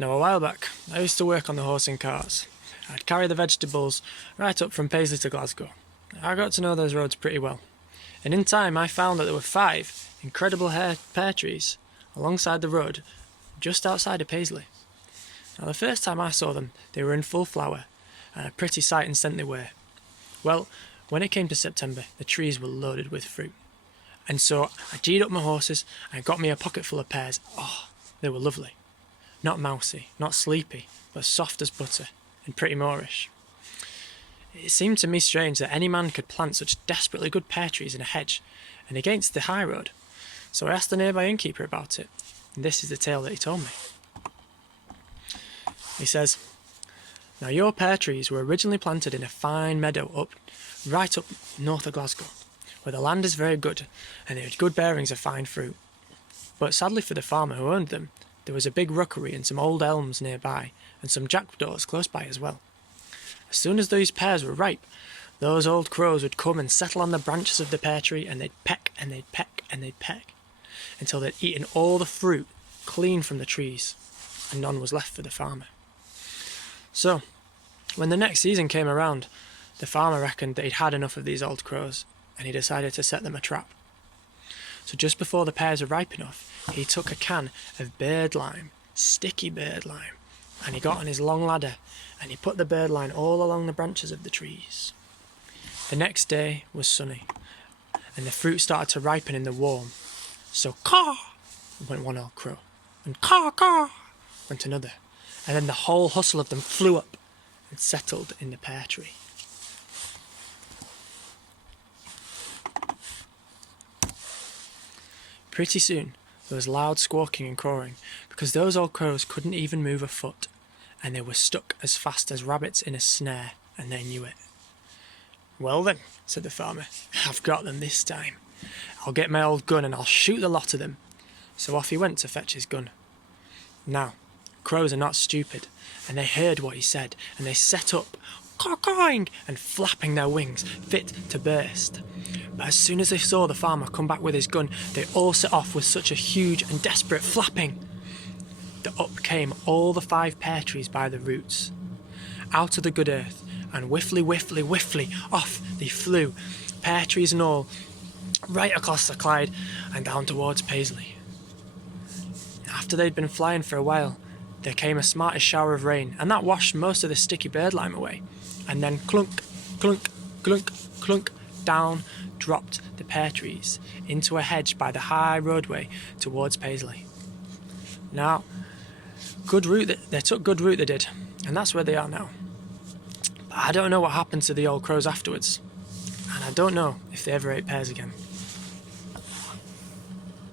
Now, a while back, I used to work on the horse and carts. I'd carry the vegetables right up from Paisley to Glasgow. I got to know those roads pretty well. And in time, I found that there were 5 incredible pear trees alongside the road just outside of Paisley. Now, the first time I saw them, they were in full flower, and a pretty sight and scent they were. Well, when it came to September, the trees were loaded with fruit. And so I geared up my horses and got me a pocket full of pears. Oh, they were lovely. Not mousy, not sleepy, but soft as butter, and pretty moorish. It seemed to me strange that any man could plant such desperately good pear trees in a hedge, and against the high road. So I asked the nearby innkeeper about it, and this is the tale that he told me. He says, "Now your pear trees were originally planted in a fine meadow right up north of Glasgow, where the land is very good, and they had good bearings of fine fruit. But sadly for the farmer who owned them, there was a big rookery and some old elms nearby, and some jackdaws close by as well. As soon as these pears were ripe, those old crows would come and settle on the branches of the pear tree, and they'd peck and they'd peck and they'd peck, until they'd eaten all the fruit clean from the trees, and none was left for the farmer. So, when the next season came around, the farmer reckoned that he'd had enough of these old crows, and he decided to set them a trap. So just before the pears were ripe enough, he took a can of bird lime, sticky bird lime, and he got on his long ladder, and he put the bird lime all along the branches of the trees. The next day was sunny, and the fruit started to ripen in the warm. So caw went one old crow, and caw caw went another, and then the whole hustle of them flew up and settled in the pear tree. Pretty soon, there was loud squawking and cawing, because those old crows couldn't even move a foot, and they were stuck as fast as rabbits in a snare, and they knew it. "Well then," said the farmer, "I've got them this time. I'll get my old gun and I'll shoot the lot of them." So off he went to fetch his gun. Now, crows are not stupid, and they heard what he said, and they set up, caw-cawing and flapping their wings, fit to burst. But as soon as they saw the farmer come back with his gun, they all set off with such a huge and desperate flapping that up came all the 5 pear trees by the roots, out of the good earth, and whiffly, whiffly, whiffly, off they flew, pear trees and all, right across the Clyde and down towards Paisley. After they'd been flying for a while, there came a smartish shower of rain, and that washed most of the sticky bird lime away, and then clunk, clunk, clunk, clunk, down dropped the pear trees into a hedge by the high roadway towards Paisley. Now, they took good root they did, and that's where they are now. But I don't know what happened to the old crows afterwards, and I don't know if they ever ate pears again.